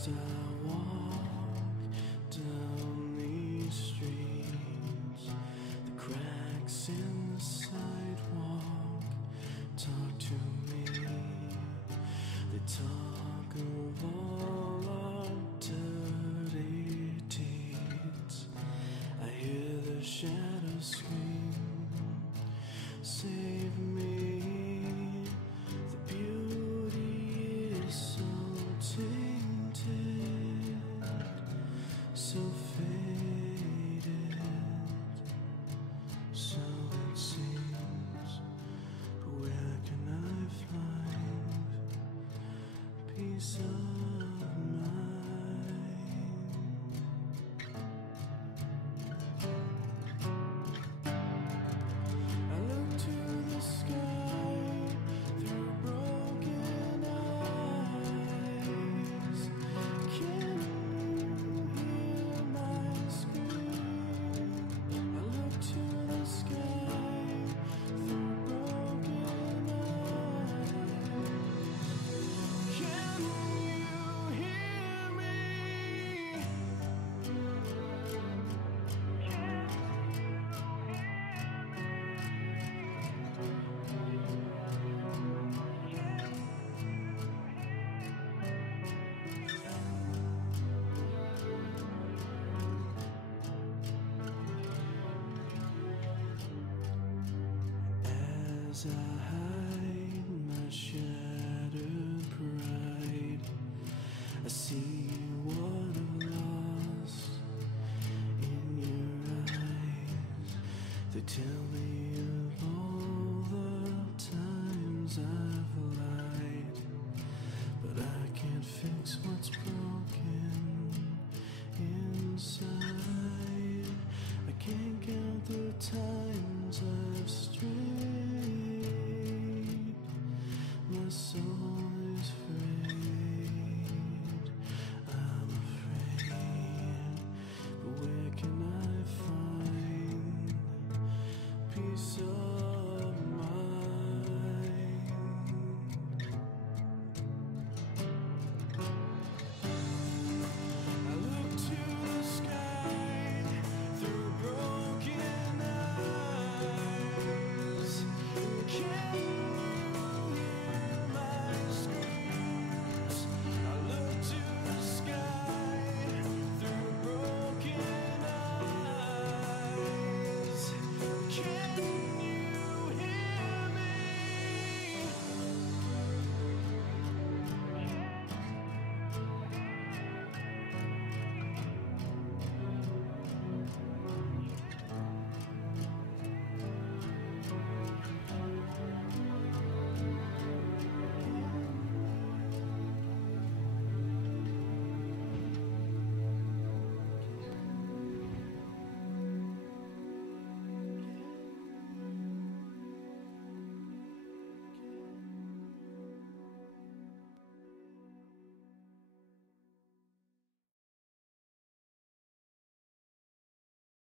As I walk down these streets, the cracks in the sidewalk talk to me. They talk of all our dirty deeds. I hear the shadows scream, save me. The beauty is so tainted, so faded, so it seems. But where can I find peace of mind? I look to the sky through broken eyes. Can you hear my scream? I look to the sky through broken eyes. Can you hear me? As I hide my shattered pride, I see what I've lost in your eyes. They tell me